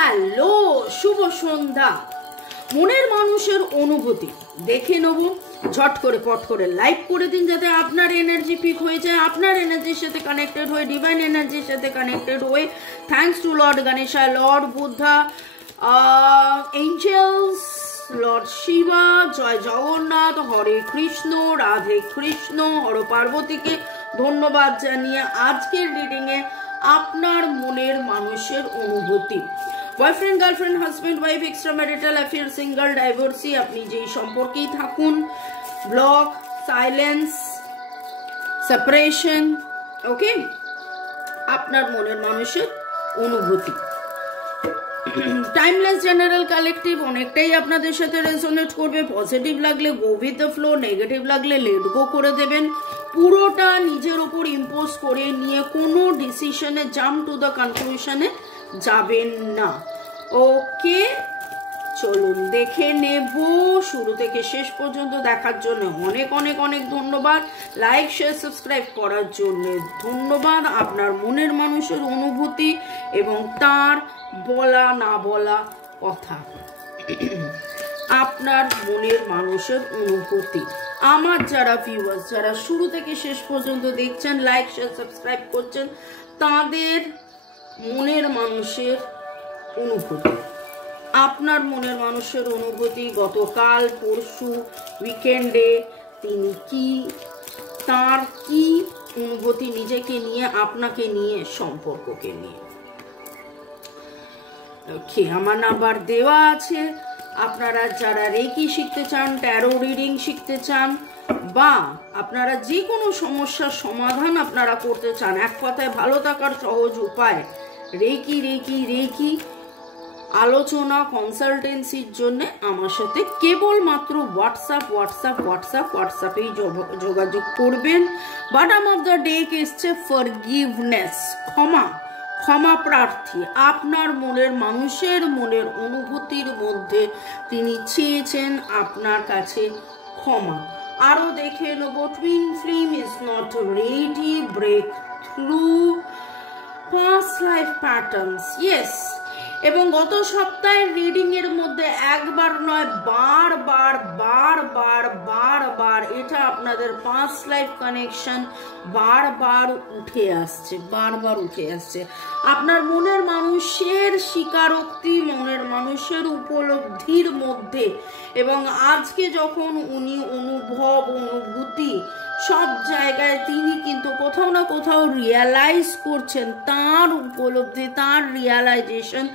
Hello, শুভ সন্ধ্যা। মনের মানুষের অনুভূতি দেখে নেব, ঝট করে পট করে লাইক করে দিন যাতে আপনার এনার্জি পিক হয়ে যায়, আপনার এনার্জির সাথে কানেক্টেড হয়ে, ডিভাইন এনার্জির সাথে কানেক্টেড হয়ে। Thanks to lord Ganesha, lord Buddha, angels, lord Shiva, Jai Jagannath, Hare Krishna, Radhe Krishna, Har পার্বতীকে ধন্যবাদ জানিয়ে আজকের রিডিংয়ে আপনার মনের মানুষের অনুভূতি। Boyfriend, girlfriend, husband, wife, extra marital affair, single, divorcee, আপনি যেই সম্পর্কেই থাকুন, ব্লক, সাইলেন্স, সেপারেশন, ওকে, আপনার মনের মানুষের অনুভূতি। টাইমলেস জেনারেল কালেকটিভ অনেকটাই আপনাদের সাথে রেজোনেট করবে। পজিটিভ লাগলে go with the flow, negative লাগলে লেট গো করে দেবেন। পুরোটা নিজের উপর ইম্পোজ করে নিয়ে কোনো ডিসিশনে জাম্প টু দ্য কনক্লুশনে যাবেন না। ওকে, চলুন দেখে নেব। শুরু থেকে শেষ পর্যন্ত দেখার জন্য অনেক অনেক অনেক ধন্যবাদ। লাইক, শেয়ার, সাবস্ক্রাইব করার জন্য ধন্যবাদ। আপনার মনের মানুষের অনুভূতি এবং তার বলা না বলা কথা, আপনার মনের মানুষের অনুভূতি। আমার যারা ভিউয়ার্স, যারা শুরু থেকে শেষ পর্যন্ত দেখছেন, লাইক, শেয়ার, সাবস্ক্রাইব করছেন, তাদের মনের মানুষের অনুভূতি, আপনার মনের মানুষের অনুভূতি গতকাল, পরশু, উইকেন্ডে তিনি কি, তার কি অনুভূতি নিজেকে নিয়ে, আপনাকে নিয়ে, সম্পর্ককে নিয়ে। ওকে, আমার নাম্বার দেওয়া আছে। আপনারা যারা রেকি শিখতে চান, ট্যারো রিডিং শিখতে চান, বা আপনারা যে কোনো সমস্যার সমাধান আপনারা করতে চান, এক কথায় ভালো থাকার সহজ উপায়, রেকি রেকি রেকি আলোচনা, কনসালটেন্সির জন্য আমার সাথে কেবলমাত্র হোয়াটসঅ্যাপেই যোগাযোগ করবেন। বটম অফ দ্য ডেক এসছে ফরগিভনেস, ক্ষমা প্রার্থী। আপনার মনের মানুষের মনের অনুভূতির মধ্যে তিনি চেয়েছেন আপনার কাছে ক্ষমা। আরো দেখে নেব, twin flame is not ready, break through past life patterns, yes। এবং গত সপ্তাহের রিডিং এর মধ্যে একবার নয়, বারবার এটা আপনাদের পাস্ট লাইফ কানেকশন বারবার উঠে আসছে। আপনার মনের মানুষের স্বীকারোক্তি, মনের মানুষের উপলব্ধির মধ্যে, এবং আজকে যখন উনি অনুভূতি সব জায়গায় তিনি কিন্তু কোথাও না কোথাও রিয়ালাইজ করছেন, তার উপলব্ধি, তার রিয়ালাইজেশন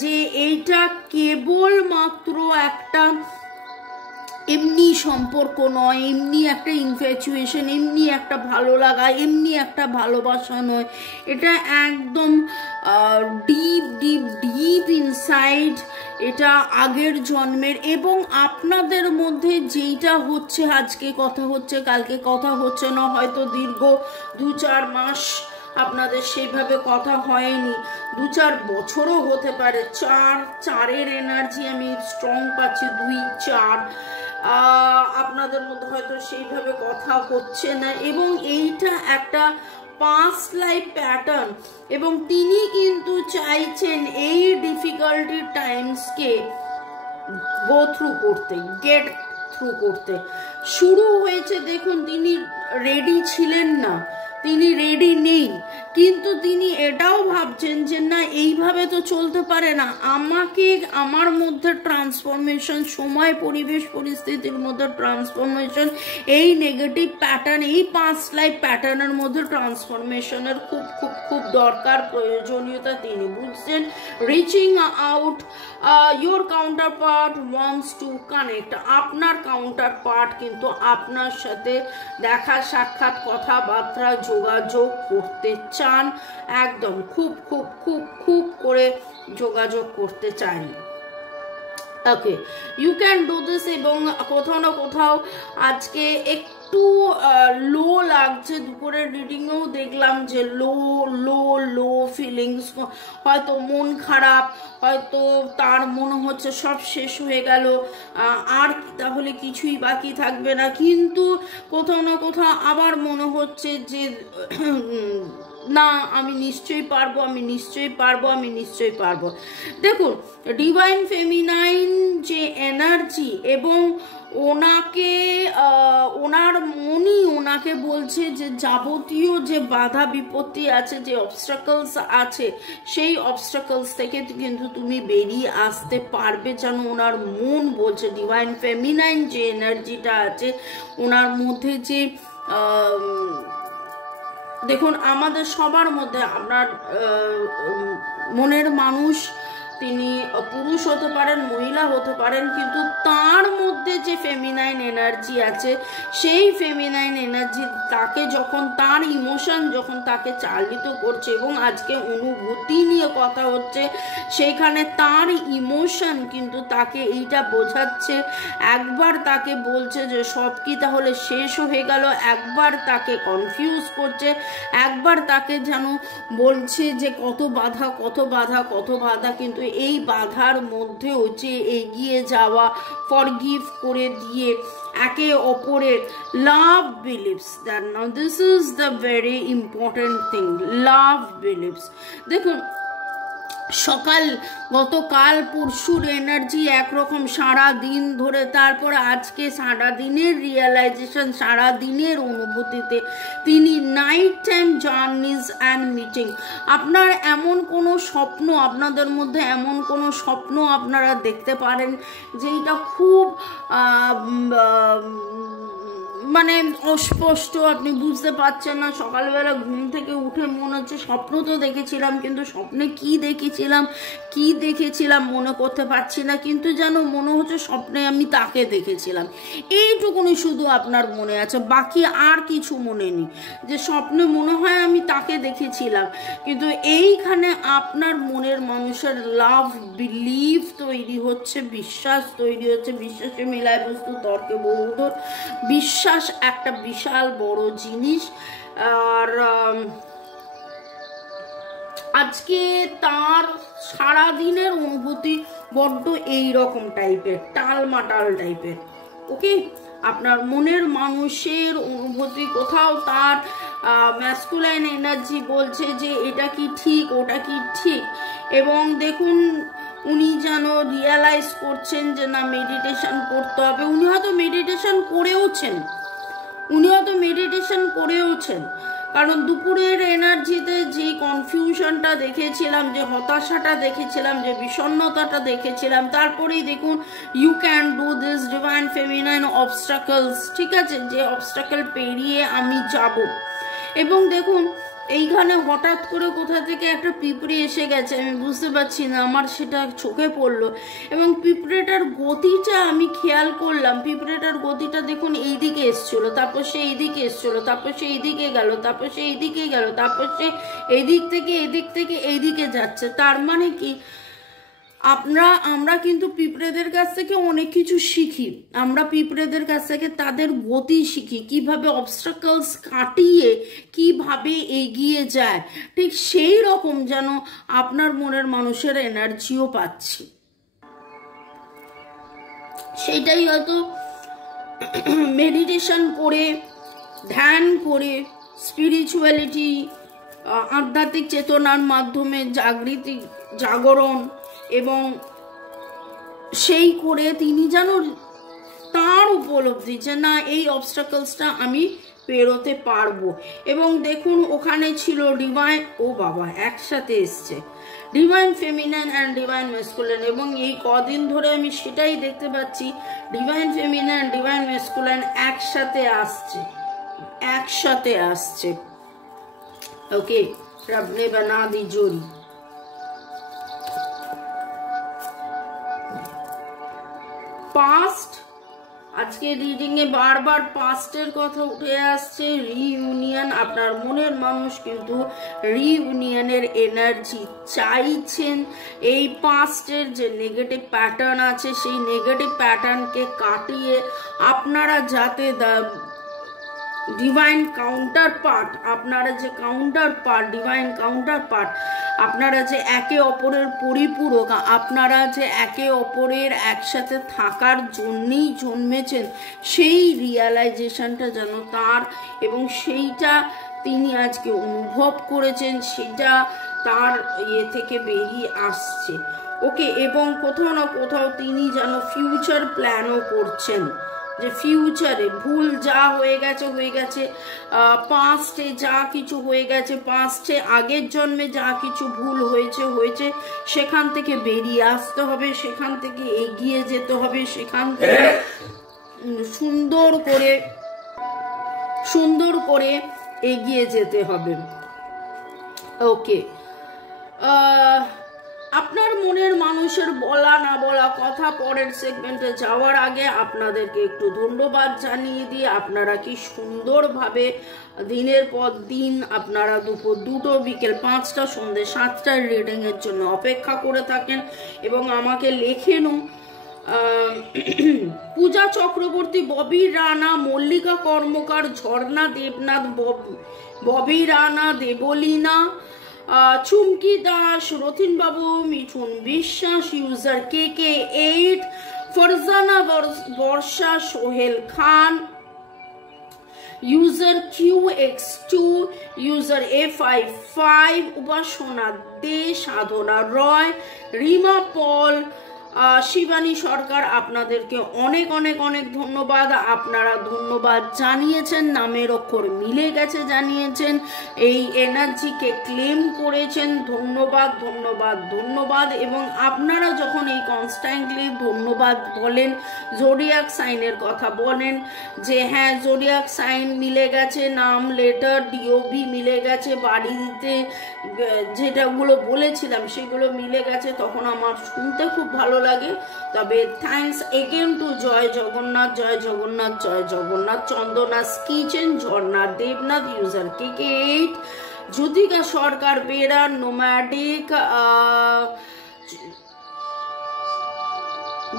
যে এইটা কেবলমাত্র একটা এমনি সম্পর্ক নয়, এমনি একটা ইনফ্যাচুয়েশন, এমনি একটা ভালো লাগা, এমনি একটা ভালোবাসা নয়, এটা একদম ডিপ ইনসাইড, এটা আগের জন্মের। এবং আপনাদের মধ্যে যেইটা হচ্ছে, আজকে কথা হচ্ছে, কালকে কথা হচ্ছে না, হয়তো দীর্ঘ 2-4 মাস আপনাদের সেইভাবে কথা হয়নি, 2-4 বছরও হতে পারে। 4-4-এর এনার্জি আমি স্ট্রং পাচ্ছি, 2-4 আপনাদের মধ্যে হয়তো সেইভাবে কথা হচ্ছে না, এবং এইটা একটা পাস্ট লাইফ প্যাটার্ন। এবং তিনি কিন্তু চাইছেন এই ডিফিকাল্টি টাইমসকে গেট থ্রু করতে। শুরু হয়েছে, দেখুন তিনি রেডি ছিলেন না, তিনি রেডি নেই, কিন্তু তিনি এটাও ভাবছেন যে না, এইভাবে তো চলতে পারে না, আমার মধ্যে ট্রান্সফরমেশন, সময়, পরিবেশ, পরিস্থিতির মধ্যে ট্রান্সফরমেশন, এই নেগেটিভ প্যাটার্ন, এই পাস্ট লাইফ প্যাটার্নের মধ্যে ট্রান্সফরমেশনের খুব খুব খুব দরকার, প্রয়োজনীয়তা তিনি বুঝছেন। Reaching out, your counter part wants to connect, আপনার কাউন্টার পার্ট কিন্তু আপনার সাথে দেখা সাক্ষাৎ, কথাবার্তা, যোগাযোগ করতে চান, একদম খুব খুব খুব খুব করে যোগাযোগ করতে চান। ওকে, ইউ ক্যান ডু দিস। এবং কোথাও না কোথাও আজকে একটু লো লাগছে, দুপুরের রিডিংয়েও দেখলাম যে লো ফিলিংস, হয়তো মন খারাপ, হয়তো তার মনে হচ্ছে সব শেষ হয়ে গেল, আর তাহলে কিছুই বাকি থাকবে না, কিন্তু কোথাও না কোথাও আবার মনে হচ্ছে যে না আমি নিশ্চয়ই পারবো, আমি নিশ্চয়ই পারবো, আমি নিশ্চয়ই পারবো। দেখুন ডিভাইন ফেমিনাইন যে এনার্জি, এবং ওনাকে ওনার মনই ওনাকে বলছে যে যাবতীয় যে বাধা বিপত্তি আছে, যে অবস্ট্রাকলস আছে, সেই অবস্ট্রাকলস থেকে কিন্তু তুমি বেরিয়ে আসতে পারবে, যেন ওনার মন বলছে। ডিভাইন ফেমিনাইন যে এনার্জিটা আছে ওনার মধ্যে, যে দেখুন আমাদের সবার মধ্যে আপনার মনের মানুষ, তিনি পুরুষ হতে পারেন, মহিলা হতে পারেন, কিন্তু তার মধ্যে যে ফেমিনাইন এনার্জি আছে, সেই ফেমিনাইন এনার্জি তাকে যখন, তার ইমোশন যখন তাকে চালিত করছে, এবং আজকে অনুভূতি নিয়ে কথা হচ্ছে, সেইখানে তার ইমোশন কিন্তু তাকে এইটা বোঝাচ্ছে, একবার তাকে বলছে যে সব কি তাহলে শেষ হয়ে গেল, একবার তাকে কনফিউজ করছে, একবার তাকে যেন বলছে যে কত বাধা, কত বাধা, কত বাধা, কিন্তু এই বাধার মধ্যেও যে এগিয়ে যাওয়া, ফরগিভ করে দিয়ে একে অপরের love believes, that now this is the very important thing, love believes. দেখুন গতকাল পরশুর এনার্জি একরকম সারা দিন ধরে, তারপর আজকে সারা দিনের রিয়েলাইজেশন, সারা দিনের অনুভূতিতে তিনি নাইট টাইম জার্নিজ অ্যান্ড মিটিং। আপনার এমন কোনো স্বপ্ন, আপনাদের মধ্যে এমন কোনো স্বপ্ন আপনারা দেখতে পারেন যেটা খুব মানে অস্পষ্ট, আপনি বুঝতে পারছেন না। সকালবেলা ঘুম থেকে উঠে মনে হচ্ছে স্বপ্ন তো দেখেছিলাম, কিন্তু স্বপ্নে কি দেখেছিলাম মনে করতে পারছি না, কিন্তু যেন মনে হচ্ছে স্বপ্নে আমি তাকে দেখেছিলাম। এইটুকুনি শুধু আপনার মনে আছে, বাকি আর কিছু মনে নেই। যে স্বপ্নে মনে হয় আমি তাকে দেখেছিলাম, কিন্তু এইখানে আপনার মনের মানুষের লাভ বিলিভ তৈরি হচ্ছে, বিশ্বাস তৈরি হচ্ছে। বিশ্বাসে মেলায় বস্তু তর্কে বহুদূর। বিশ্বাস একটা বিশাল বড় জিনিস। আর আজকে তার সারা দিনের অনুভূতি বড্ড এইরকম টাইপের, টালমাটাল টাইপের। ওকে, আপনার মনের মানুষের অনুভূতি কোথাও তার ম্যাসকুলাইন এনার্জি বলছে যে এটা কি ঠিক, ওটা কি ঠিক, এবং দেখুন উনি যেন রিয়ালাইজ করছেন যে না মেডিটেশন করতে হবে। উনি হয়তো মেডিটেশন করেওছেন, কারণ দুপুরের এনার্জিতে যে কনফিউশনটা দেখেছিলাম, যে হতাশাটা দেখেছিলাম, যে বিষণ্ণতাটা দেখেছিলাম, তারপরেই দেখুন you can do this divine feminine obstacles, ঠিক আছে, যে অবস্ট্রাকল পেরিয়ে আমি যাব। এবং দেখুন এইখানে হঠাৎ করে কোথা থেকে একটা পিঁপড়ে এসে গেছে, আমি বুঝতে পারছি না, আমার সেটা চোখে পড়লো, এবং পিঁপড়েটার গতিটা আমি খেয়াল করলাম। পিঁপড়েটার গতিটা দেখুন এইদিকে এসছিল, তারপর সে এইদিকে এসছিল, তারপর সে এইদিকে গেল, তারপর সে এইদিকে গেল, তারপর সে এদিক থেকে এইদিকে যাচ্ছে। তার মানে কি, আমরা কিন্তু পিঁপড়েদের কাছ থেকে অনেক কিছু শিখি। আমরা পিঁপড়েদের কাছ থেকে তাদের গতি শিখি, কিভাবে অবস্ট্রাকলস কাটিয়ে কিভাবে এগিয়ে যায়। ঠিক সেই রকম যেন আপনার মনের মানুষের এনার্জিও পাচ্ছি। সেইটাই হয়তো মেডিটেশন করে, ধ্যান করে, স্পিরিচুয়ালিটি, আধ্যাত্মিক চেতনার মাধ্যমে জাগরণ, এবং সেই করে তিনি যেন তার উপলব্ধি যে না এই অবস্ট্রাকলসটা আমি পেরোতে পারবো। এবং দেখুন ওখানে ছিল ডিভাইন, ও বাবা একসাথে এসছে, divine feminine and divine masculine. এবং এই কদিন ধরে আমি সেটাই দেখতে পাচ্ছি, ডিভাইন ফেমিনাইন ডিভাইন ম্যাসকুলাইন একসাথে আসছে। ওকে, রব ने बना दी जोड़ी। পাস্ট, আজকে রিডিং এ বারবার পাস্টের কথা উঠে আসছে, রিইউনিয়ন। আপনার মনের মানুষ কিন্তু রিইউনিয়নের এনার্জি চাইছেন। এই পাস্টের যে নেগেটিভ প্যাটার্ন আছে, সেই নেগেটিভ প্যাটার্নকে কাটিয়ে আপনারা যাতে divine counter part, divine counter part, আপনারা যে একে অপরের পরিপূরক, আপনারা যে একে অপরের একসাথে থাকার জন্যেই জন্মেছেন, সেই রিয়ালাইজেশনটা যেন তার, এবং সেইটা তিনি আজকে অনুভব করেছেন, সেটা তার ইয়ে থেকে বেরিয়ে আসছে। ওকে, এবং কোথাও না কোথাও তিনি যেন ফিউচার প্ল্যানও করছেন, যে ফিউচারে ভুল যা হয়ে গেছে, পাস্টে যা কিছু হয়ে গেছে, পাস্টে আগের জন্মে যা কিছু ভুল হয়েছে, সেখান থেকে বেরিয়ে আসতে হবে, সেখান থেকে এগিয়ে যেতে হবে, সেখান থেকে সুন্দর করে এগিয়ে যেতে হবে। ওকে, আপনার মনের মানুষের বলা না বলা কথা পরের সেগমেন্টে যাওয়ার আগে আপনাদেরকে একটু ধন্যবাদ জানিয়ে দিয়ে, আপনারা কি সুন্দরভাবে দিনের পর দিন আপনারা দুপুর 2টো, বিকেল 5টা, সন্ধ্যে 7টার রিডিং এর জন্য অপেক্ষা করে থাকেন এবং আমাকে লেখেনও। পূজা চক্রবর্তী, ববি রানা, মল্লিকা কর্মকার, ঝর্ণা দেবনাথ, ববি রানা, দেবলীনা, চুমকি দাস, রথিন বাবু, মিঠুন বিশ্বাস, ইউজার KK8, ফরজানা বর্ষা, Sohail Khan, user QX2, user A55, উপাসনা দে, সাধনা রয়, রিমা পল, শিবানী সরকার, আপনাদেরকে অনেক অনেক অনেক ধন্যবাদ। আপনারা ধন্যবাদ জানিয়েছেন, নামের অক্ষর মিলে গেছে জানিয়েছেন, এই এনার্জিকে ক্লেম করেছেন, ধন্যবাদ ধন্যবাদ ধন্যবাদ। এবং আপনারা যখন এই কনস্ট্যান্টলি ধন্যবাদ বলেন, জোডিয়াক সাইনের কথা বলেন, যে হ্যাঁ জোডিয়াক সাইন মিলে গেছে, নাম, লেটার, DOB মিলে গেছে, বাড়িতে যেটাগুলো বলেছিলাম সেগুলো মিলে গেছে, তখন আমার শুনতে খুব ভালো লাগে। তবে thanks again to Jai Jagannath, Jai Jagannath, Jai Jagannath, Chandana's kitchen, Jharna Debnath, user KK8, Jyotika Sarkar, Bera, nomadic,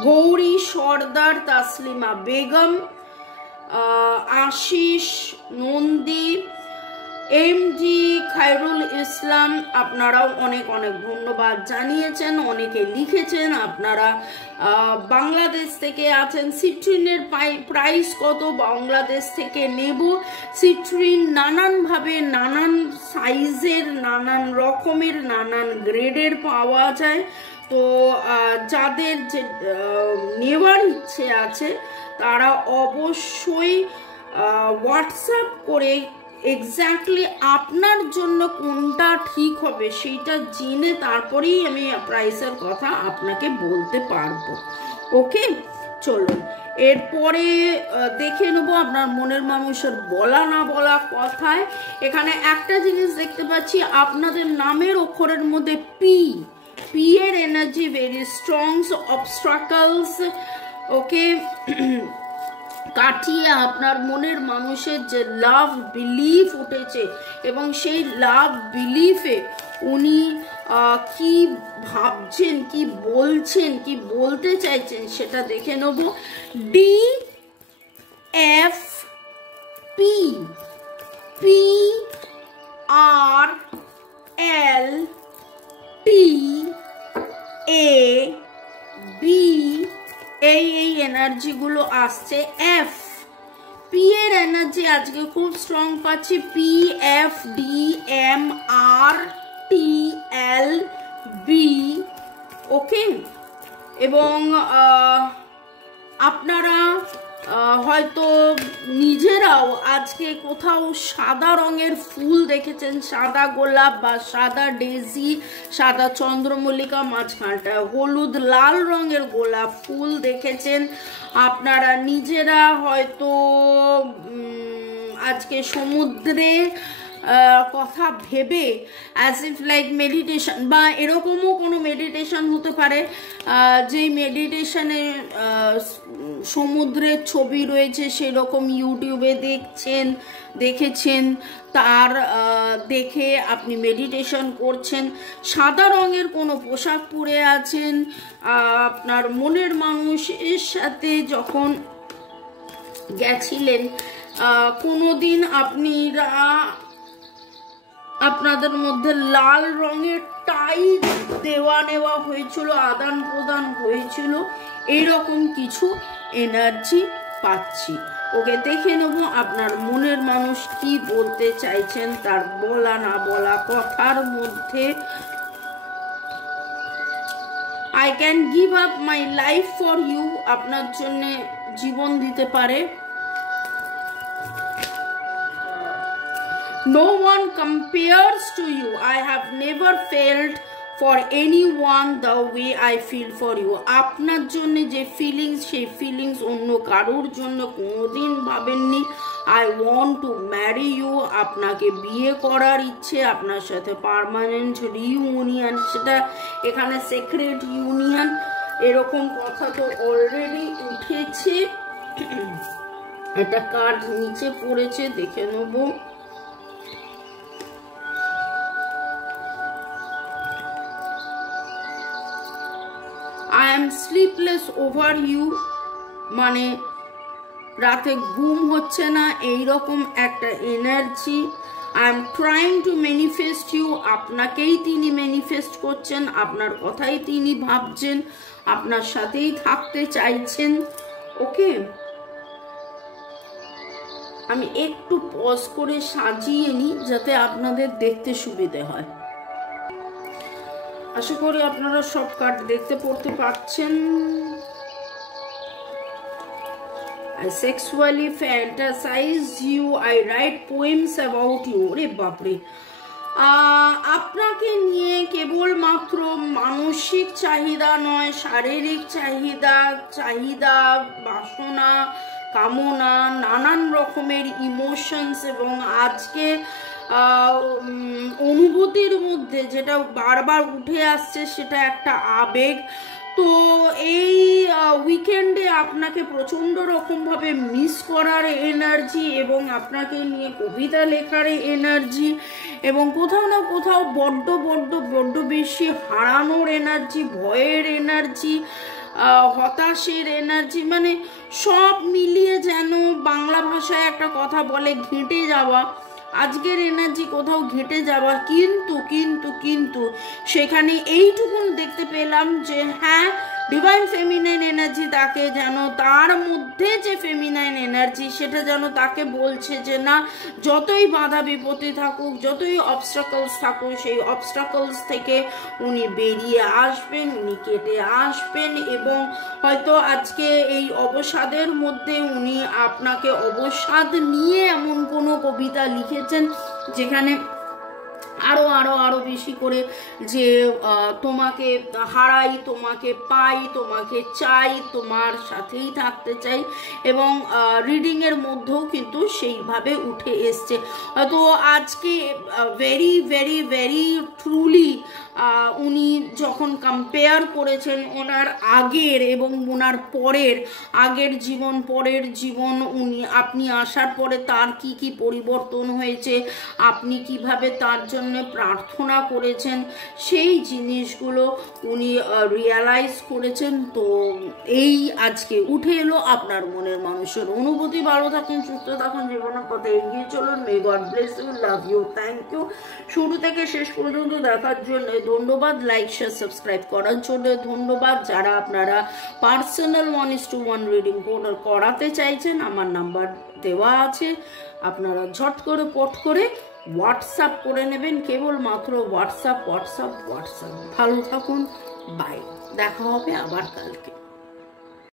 Gouri Sardar, Taslima Begum, Ashis Nandi, MG Khairul Islam, আপনারাও অনেক অনেক ধন্যবাদ জানিয়েছেন, অনেকে লিখেছেন। আপনারা বাংলাদেশ থেকে আছেন। সিট্রিনের প্রাইস কত? বাংলাদেশ থেকে নেব। সিট্রিন নানানভাবে, নানান সাইজের, নানান রকমের, নানান গ্রেডের পাওয়া যায়। তো যাদের যে নেওয়ার ইচ্ছে আছে তারা অবশ্যই হোয়াটসঅ্যাপ করে এক্স্যাক্টলি আপনার জন্য কোনটা ঠিক হবে সেইটা জেনে তারপরেই আমি প্রাইসের কথা আপনাকে বলতে পারবো। ওকে, চলুন এরপরে দেখে নেবো আপনার মনের মানুষের বলা না বলা কথায়। এখানে একটা জিনিস দেখতে পাচ্ছি, আপনাদের নামের অক্ষরের মধ্যে পি এর এনার্জি ভেরি স্ট্রং, অবস্ট্রাকলস ওকে কাটিয়ে আপনার মনের মানুষের যে লাভ বিলিফ উঠেছে এবং সেই লাভ বিলিফে উনি কি ভাবছেন, কি বলছেন, কি বলতে চাইছেন সেটা দেখে নেব। DFP PRLTAB এই এনার্জি গুলো আসছে। P এর এনার্জি আজকে খুব স্ট্রং পাচ্ছি, PFDMRTLB ওকে। এবং আপনারা হয়তো নিজেরাও আজকে কোথাও সাদা রঙের ফুল দেখেছেন, সাদা গোলাপ বা সাদা ডেজি, সাদা চন্দ্রমল্লিকা, মাঝখানটা হলুদ লাল রঙের গোলাপ ফুল দেখেছেন। আপনারা নিজেরা হয়তো আজকে সমুদ্রে কথা ভেবে অ্যাজ ইফ লাইক মেডিটেশন বা এরকমও কোনো মেডিটেশন হতে পারে, যে মেডিটেশনে সমুদ্রের ছবি রয়েছে সেরকম ইউটিউবে দেখেছেন, তার দেখে আপনি মেডিটেশন করছেন। সাদা রঙের কোনো পোশাক পরে আছেন, আপনার মনের মানুষের সাথে যখন গেছিলেন কোনোদিন আপনাদের মধ্যে লাল রঙের টাই দেওয়া নেওয়া হয়েছিল, আদান প্রদান হয়েছিল, এইরকম কিছু এনার্জি পাচ্ছি। ওকে দেখে নেব আপনার মনের মানুষ কি বলতে চাইছেন তার বলা না বলা কথার মধ্যে। I can give up my life for you, আপনার জন্য জীবন দিতে পারে। No one compares to you. I have never felt for anyone the way I feel for you. আপনার জন্য যে ফিলিংস, সেই ফিলিংস অন্য কারোর জন্য কোনোদিন ভাবেননি। I want to marry you, আপনাকে বিয়ে করার ইচ্ছে, আপনার সাথে পার্মানেন্ট রিউনিয়ন, সেটা এখানে সিক্রেট ইউনিয়ন, এরকম কথা তো অলরেডি উঠেছে। একটা কার্ড নিচে পড়েছে, দেখে নেব। I am sleepless over you, মানে রাতে ঘুম হচ্ছে না, এইরকম একটা energy. I am trying to manifest you, আপনাকেই তিনি ম্যানিফেস্ট করছেন, আপনার কথাই তিনি ভাবছেন, আপনার সাথেই থাকতে চাইছেন। ওকে, আমি একটু পজ করে সাজিয়ে নিই যাতে আপনাদের দেখতে সুবিধে হয়। আশা করি আপনারা সব কার্ড দেখতে পড়তে পারছেন। I sexually fantasize you, I write poems about you. রে বাপরে, আপনাকে নিয়ে কেবলমাত্র মানসিক চাহিদা নয়, শারীরিক চাহিদা, বাসনা, কামনা, নানান রকমের ইমোশনস এবং আজকে অনুভূতির মধ্যে যেটা বারবার উঠে আসছে সেটা একটা আবেগ। তো এই উইকেন্ডে আপনাকে প্রচণ্ড রকমভাবে মিস করার এনার্জি এবং আপনাকে নিয়ে কবিতা লেখার এনার্জি এবং কোথাও না কোথাও বড্ড বেশি হারানোর এনার্জি, ভয়ের এনার্জি, হতাশের এনার্জি, মানে সব মিলিয়ে যেন বাংলা ভাষায় একটা কথা বলে ঘেঁটে যাওয়া। আজকের এনার্জি কোথাও ঘেঁটে যাওয়া, কিন্তু সেখানে এইটুকুন দেখতে পেলাম যে হ্যাঁ, ডিভাইন ফেমিনাইন এনার্জি তাকে যেন, তার মধ্যে যে ফেমিনাইন এনার্জি সেটা যেন তাকে বলছে যে না, যতই বাধা বিপত্তি থাকুক, যতই অবস্ট্রাকলস থাকুক, সেই অবস্ট্রাকলস থেকে উনি বেরিয়ে আসবেন, উনি কেটে আসবেন এবং হয়তো আজকে এই অবসাদের মধ্যে উনি আপনাকে অবসাদ নিয়ে এমন কোনো কবিতা লিখেছেন যেখানে আরো বেশি করে যে তোমাকে হারাই, তোমাকে পাই, তোমাকে চাই, তোমার সাথেই থাকতে চাই এবং রিডিং এর মধ্যেও কিন্তু সেইভাবে উঠে এসছে। তো আজকে ভেরি ভেরি ভেরি ট্রুলি উনি যখন কম্পেয়ার করেছেন ওনার আগের এবং ওনার পরের, আগের জীবন পরের জীবন, আপনি আসার পরে তার কি পরিবর্তন হয়েছে, আপনি কিভাবে তার জন্য প্রার্থনা করেছেন, সেই জিনিসগুলো উনি রিয়ালাইজ করেছেন। তো এই আজকে উঠে এলো আপনার মনের মানুষের অনুভূতি। ভালো থাকুন, সুস্থ থাকুন, জীবনের পথে এগিয়ে চলুন। May God bless you, love you, thank you. শুরু থেকে শেষ পর্যন্ত দেখার জন্য ধন্যবাদ। লাইক শেয়ার সাবস্ক্রাইব করার জন্য ধন্যবাদ। যারা আপনারা পার্সোনাল 1:1 রিডিং করাতে চাইছেন, আমার নাম্বার দেওয়া আছে, আপনারা ঝট করে পট করে হোয়াটসঅ্যাপ করে নেবেন। কেবলমাত্র হোয়াটসঅ্যাপ। ভালো থাকুন, বাই, দেখা হবে আবার কালকে।